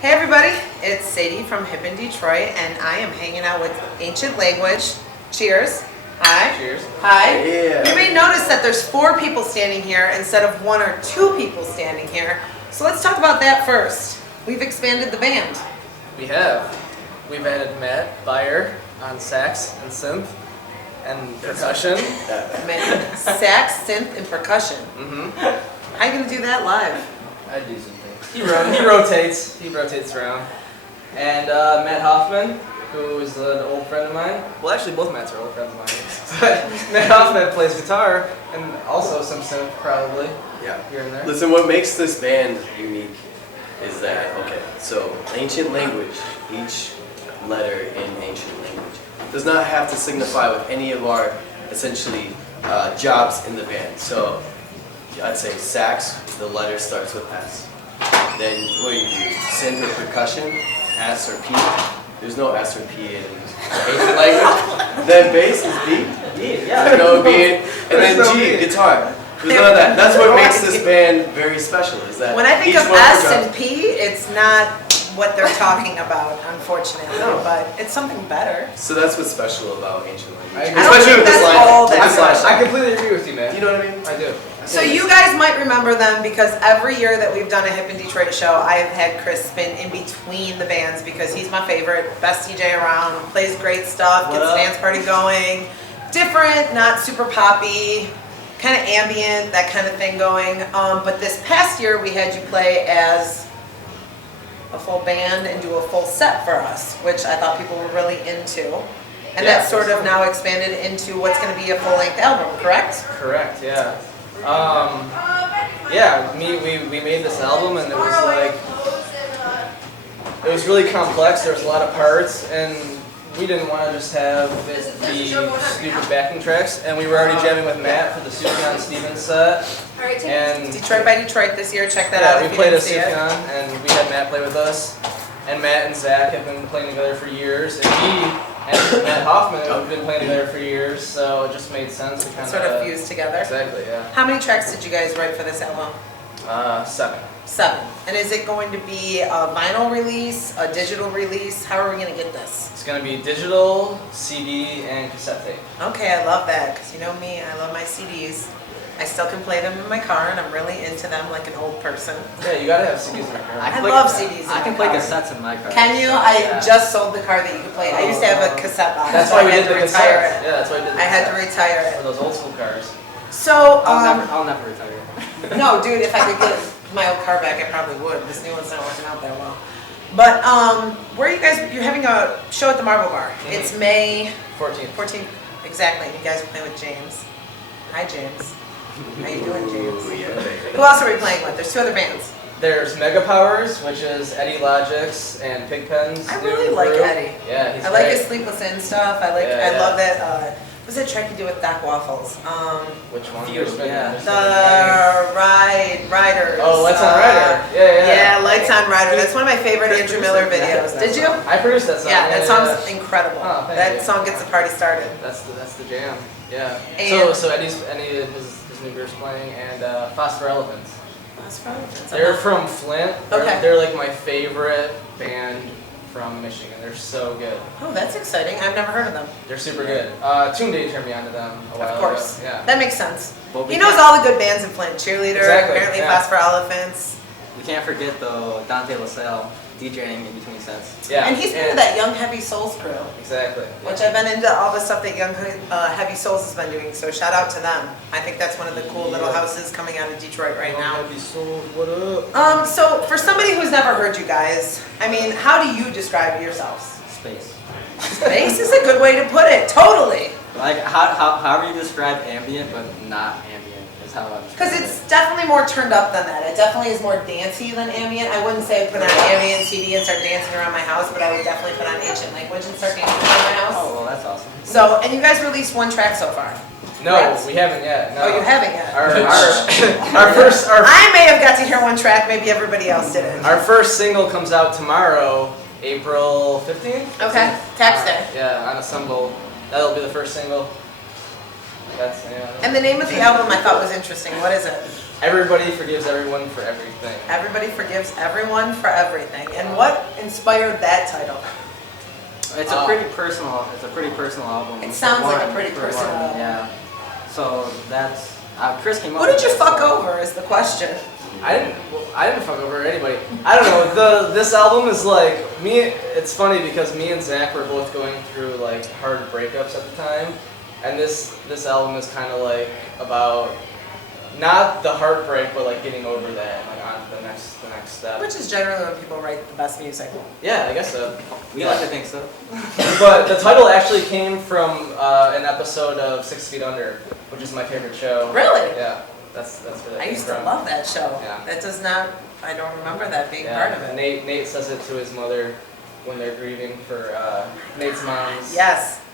Hey everybody, it's Sadie from Hip in Detroit, and I am hanging out with Ancient Language. Cheers. Hi. Cheers. Hi. Yeah. You may notice that there's 4 people standing here instead of 1 or 2 people standing here. So let's talk about that first. We've expanded the band. We have. We've added Matt Byer on sax and synth and percussion. Man, sax, synth, and percussion. How are you gonna do that live? I do some things. He rotates. He rotates around. And Matt Hoffman, who is an old friend of mine. Well, actually, both Matts are old friends of mine. But Matt Hoffman plays guitar and also some synth, probably. Yeah. Here and there. Listen, what makes this band unique is that, okay, so Ancient Language, each letter in Ancient Language, does not have to signify with any of our, essentially, jobs in the band. So, I'd say sax, the letter starts with S. Then, what do? Synth or percussion, S or P. There's no S or P in Ancient Language. Then bass is B. Yeah. There's no B. And then There's no G, B. guitar. There's none of that. That's what makes this band very special, is that When I think each of one S jobs- and P, it's not what they're talking about, unfortunately, No. but it's something better. So that's what's special about Ancient Language. I don't Especially think with this that's all line. that With this line. special. I completely agree with you, man. You know what I mean? I do. So you guys might remember them because every year that we've done a Hip in Detroit show, I have had Chris spin in between the bands because he's my favorite, best DJ around, plays great stuff, What gets the up? dance party going. Different, not super poppy, kind of ambient, that kind of thing going. But this past year we had you play as a full band and do a full set for us, which I thought people were really into. And Yeah. that's sort of now expanded into what's going to be a full-length album, correct? Correct, yeah. We made this album and it was really complex. There was a lot of parts and we didn't want to just have it be stupid backing tracks. And we were already jamming with Matt for the Sufjan Stevens set. And Detroit by Detroit this year, check that out we if you played a didn't see it. Sufjan and we had Matt play with us. And Matt and Zach have been playing together for years. And he and Matt Hoffman have been playing together for years. So it just made sense to kind Sort of fused together. Exactly, yeah. How many tracks did you guys write for this album? 7. 7. And is it going to be a vinyl release, a digital release? How are we going to get this? It's going to be digital, CD, and cassette tape. Okay, I love that because you know me, I love my CDs. I still can play them in my car and I'm really into them like an old person. Yeah, you gotta have CDs in your car. I love CDs in I can my play car. cassettes in my car. Can you? I just sold the car that you could play. I used to have a cassette box. That's so why I we had did to the retire cassettes. it. Yeah, that's why we did the I had to cassettes. retire For it. those old school cars. So, I'll never retire. no, dude, if I could get my old car back, I probably would. This new one's not working out that well. But where are you guys? You're having a show at the Marble Bar. It's May 14th. 14th, exactly. You guys are playing with James. Hi, James. How you doing, James? Ooh, yeah, baby. Who else are we playing with? There's 2 other bands. There's Mega Powers, which is Eddie Logic's and Pigpen's. I new really like group. Eddie. Yeah, he's I like great. his Sleepless In stuff. I Yeah. love that. What's that track you do with Doc Waffles? Which one? Few, yeah. there's The Riders. Oh, Lights on Rider. Yeah. Yeah, Lights on Rider. That's one of my favorite Chris Andrew produced Miller that videos. Did you? song. I produced that song. Yeah, that song's yeah. incredible. Oh, thank That you. song gets the party started. That's the jam. Yeah. And- So Eddie of his new group's playing and Phosphor Elephants. That's fun. They're from Flint. Okay. They're like my favorite band from Michigan. They're so good. Oh, that's exciting. I've never heard of them. They're super good. Tune Day turned me onto them a while Of course. ago. Yeah. That makes sense. But we He knows can't- all the good bands in Flint. Cheerleader, Exactly, apparently yeah. Phosphor Elephants. We can't forget though Dante LaSalle DJing in between sets. Yeah. And he's been in that Young Heavy Souls crew, Exactly. which I've been into all the stuff that Young Heavy Souls has been doing, so shout out to them. I think that's one of the cool little houses coming out of Detroit right now. Heavy Souls, what up? So for somebody who's never heard you guys, I mean, how do you describe yourselves? Space. Space is a good way to put it, totally. Like however you describe ambient, but not ambient is how I describe Because it. it's definitely more turned up than that. It definitely is more dancey than ambient. I wouldn't say put on ambient CD and start dancing around my house, but I would definitely put on Ancient Language and start dancing around my house. Oh well, that's awesome. So, and you guys released 1 track so far. No, Correct? we haven't yet. No. Oh, you haven't yet. Our I may have got to hear 1 track, maybe everybody else didn't. our first single comes out tomorrow, April 15th. Okay, Tax Day. Yeah, on Assemble. That'll be the first single. That's yeah. And the name of the album I thought was interesting. What is it? Everybody forgives everyone for everything. Everybody forgives everyone for everything. And what inspired that title? It's a pretty personal. It's a pretty personal album. It sounds like a One, pretty for personal one, album. Yeah. So that's Chris came up. Who did with you this, fuck so- over is the question. I didn't fuck over anybody. I don't know. This album is like me. It's funny because me and Zach were both going through like hard breakups at the time, and this album is kind of like about not the heartbreak, but like getting over that and like on to the next step. Which is generally when people write the best music. Yeah, I guess so. We like to think so. But the title actually came from an episode of 6 Feet Under, which is my favorite show. Really? Yeah, that's where that I came used to from. love that show. Yeah. That does not, I don't remember that being Yeah, part of it. Nate says it to his mother when they're grieving for Nate's mom's Yes. husband,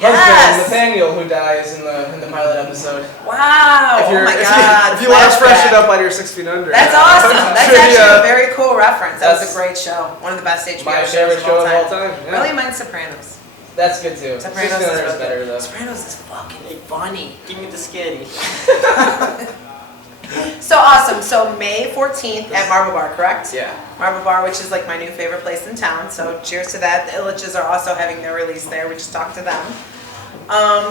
Yes! Nathaniel, who dies in the pilot episode. Wow. Oh my God. If you want to freshen flashback. up on your 6 Feet Under. That's awesome. That's trivia. actually a very cool reference. That was That's a great show. One of the best HBO My shows favorite of show all of time. all time. Yeah. Really, mine's Sopranos. That's good too. 6 Sopranos Feet is Under really is better good. though. Sopranos is fucking funny. Give me the skitty. So awesome. So May 14th at Marble Bar, correct? Yeah. Marble Bar, which is like my new favorite place in town. So cheers to that. The Illiches are also having their release there. We just talked to them.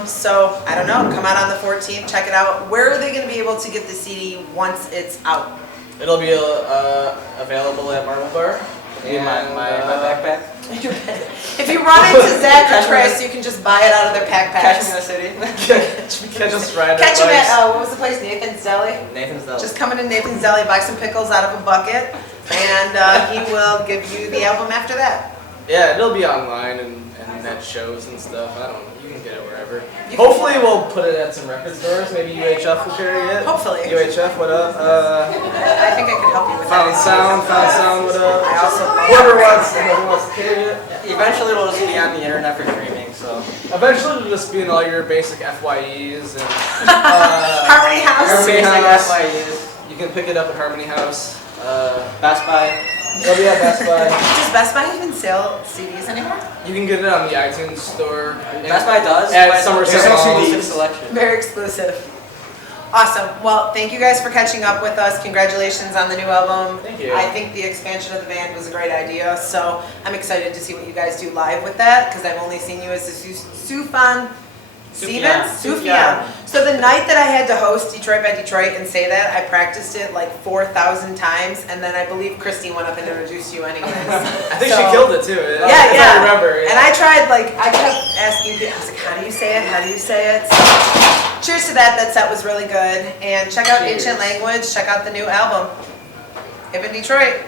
So I don't know. Come out on the 14th. Check it out. Where are they going to be able to get the CD once it's out? It'll be available at Marble Bar. In my backpack. If you run into Zach or Chris, you can just buy it out of their Catch me in the backpacks. city. Catch us riding Catch him bikes. at, what was the place? Nathan's Deli? Nathan's Deli. Just come into Nathan's Deli, buy some pickles out of a bucket, and he will give you the album after that. Yeah, it'll be online and at shows and stuff. I don't know. You can get it wherever. You can- Hopefully we'll put it at some record stores. Maybe UHF will carry it. Hopefully. UHF, what up? I think I could help you with Found that. Sound, what up? I also Whoever wants to carry it. Eventually, it'll just be on the internet for streaming. So Eventually it'll just be in all your basic FYEs and Harmony House. Harmony basic House. FYEs, You can pick it up at Harmony House. Best Buy. It'll be at Best Buy. Does Best Buy even sell CDs anymore? You can get it on the iTunes store. Best Buy does. At but Somerset there's Mall. exclusive selection. Very exclusive. Awesome. Well, thank you guys for catching up with us. Congratulations on the new album. Thank you. I think the expansion of the band was a great idea, so I'm excited to see what you guys do live with that, because I've only seen you as the Sufjan Stevens? Sufjan. So the night that I had to host Detroit by Detroit and say that, I practiced it like 4,000 times, and then I believe Christy went up and introduced you anyways. I think she killed it too. Yeah, if yeah. I remember. And I tried, like, I kept asking people, I was like, how do you say it? How do you say it? So, cheers to that. That set was really good. And check out Cheers. Ancient Language. Check out the new album. Hip in Detroit.